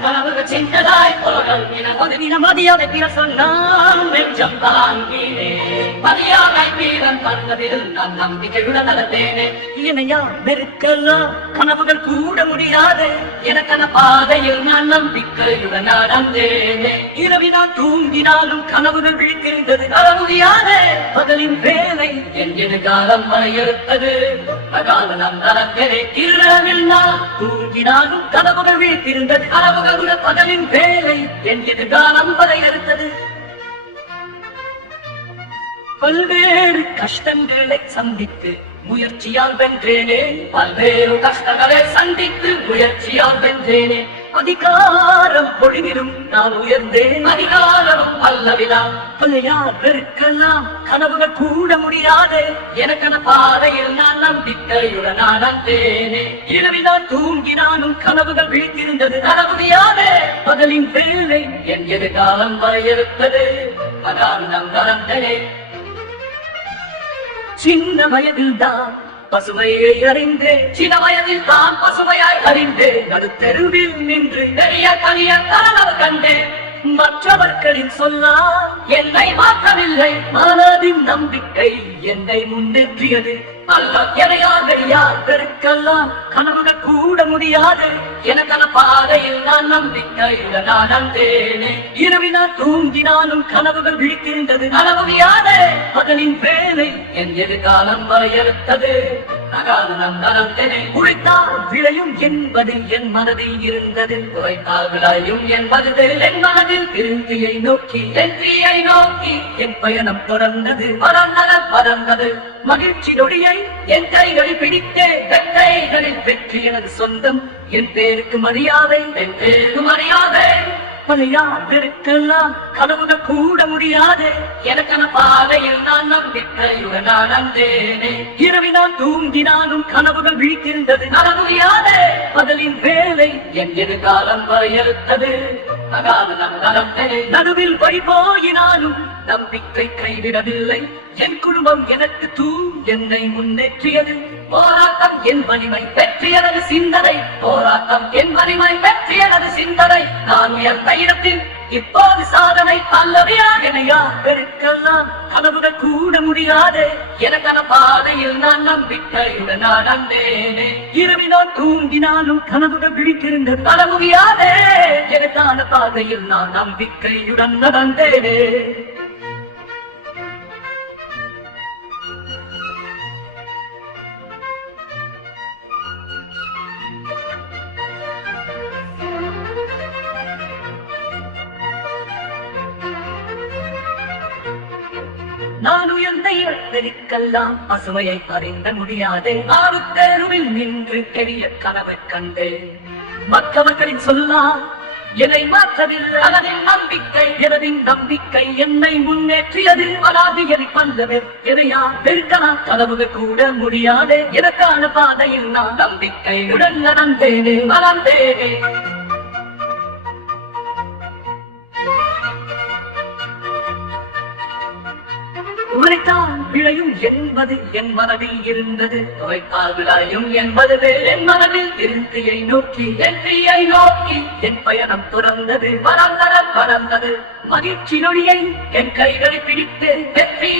கனவுகள் சின்னதாய் போனல் என மதியாதை பிற சொன்னான் நெஞ்சம் தாங்கினே மதியாதை பீடம் பறந்ததில் நான் நம்பிக்கையுடன் நடந்தேனே இணையா வெறுக்கலாம் கனவுகள் கூட முடியாது எனக்கான பாதையில் நான் நம்பிக்கையுடன் நடந்தேனே இரவி நான் தூங்கினாலும் கனவுகள் விழித்திருந்தது தர முடியாது பகலின் வேலை என் எதிர்காலம் வரையறுத்தது அகாலம் நடந்தேனே இரவில் நான் தூங்கினாலும் கனவுகள் விழித்திருந்தது கனவுகள் பகலின் வேலை என் எதிர்காலம் வரையறுத்தது பல்வேறு கஷ்டங்களை சந்தித்து முயற்சியால் வென்றேனே பல்வேறு கஷ்டங்களை சந்தித்து முயற்சியால் வென்றேனே அதிகாரம் பொழிவிலும் நான் உயர்ந்தேன் அதிகாரம் அல்லவிலா பல்லையார் வெறுக்கலாம் கனவுகள் கூட முடியாது எனக்கான பாதையில் நான் நம்பிக்கையுடன் நடந்தேனே இரவில் நான் தூங்கினாலும் கனவுகள் விழித்திருந்தது தர முடியாது பகலின் வேலை என் எதிர்காலம் வரையறுத்தது அதான் நம் நடந்தேனே சின்ன வயதில் தான் பசுமையை அறிந்தேன் சின்ன வயதில் தான் பசுமையாய் அறிந்தேன் நடுத்தெருவில் நின்று பெரிய கனிய கனவு கண்டேன் மற்றவர்களின் சொல்லால் என்னை மாற்றவில்லை மனதின் நம்பிக்கை என்னை முன்னேற்றியது அல்ல எனையார் பெருக்கெல்லாம் கனவுகள் கூட முடியாது எனக்கான பாதையில் நான் நம்பிக்கையுடன் நடந்தேனே இரவில் நான் தூங்கினாலும் கனவுகள் விழித்திருந்தது நட முடியாது பகலின் வேலை என் எதிர்காலம் வரையறுத்தது அகாலம் நடந்தேனே உழைத்தால் விளையும் என்பது என் மனதில் இருந்தது உழைத்தால் விளையும் என்பது என் மனதில் திருப்தியை நோக்கி என் பயணம் தொடர்ந்தது பறந்தது மகிழ்ச்சி நொடியை என் கைகளில் பிடித்தே கைகளில் வெற்றி எனது சொந்தம் என் பேருக்கு மரியாதை என் பேருக்கு மரியாதை பழையாதிருக்கலாம் கனவுகள் கூட முடியாது எனக்கான பாதையில் நான் நம்பிக்கையுடன் நடந்தேனே இரவி நான் தூங்கினாலும் கனவுகள் விழித்திருந்தது நட முடியாது பகலின் வேலை என் எதிர்காலம் வரையறுத்தது நடுவில் வழி போயினாலும் நம்பிக்கை கைவிடவில்லை என் குடும்பம் எனக்கு என்னை முன்னேற்றியது போராட்டம் என் வலிமை வெற்றியனது சிந்தனை போராட்டம் என் வலிமை வெற்றியனது சிந்தனை நான் உயர்ந்த இடத்தில் இப்போது சாதனை அல்லவையா பெருக்கலாம் கனவுகள் கூட முடியாது எனக்கான பாதையில் நான் நம்பிக்கையுடன் நடந்தேனே இரவி நான் தூங்கினாலும் கனவுகள் விழித்திருந்தது நட முடியாதே எனக்கான பாதையில் நான் நம்பிக்கையுடன் நடந்தேனே நான் உயர்ந்த இடத்திற்கெல்லாம் பசுமையை அறிந்த முடியாதே ஆறுத்தேருவில் நின்று பெரிய கனவை கண்டேன் மற்றவர்களின் சொல்லா என்னை மாற்றவில்லை எனதின் நம்பிக்கை என்னை முன்னேற்றியது அனாதியரை பந்தவர் எதையா பெருக்கலாம் கனவுகள் கூட முடியாதே எனக்கான பாதையில் நான் நம்பிக்கையுடன் நடந்தேனே வளர்ந்தேனே உழைத்தால் விளையும் என்பது என் மனதில் இருந்தது உழைத்தால் விளையும் என்பது என் மனதில் திருப்தியை நோக்கி என் பயணம் தொடர்ந்தது பறந்தது மகிழ்ச்சி நொடியை என் கைகளை பிடித்து வெற்றி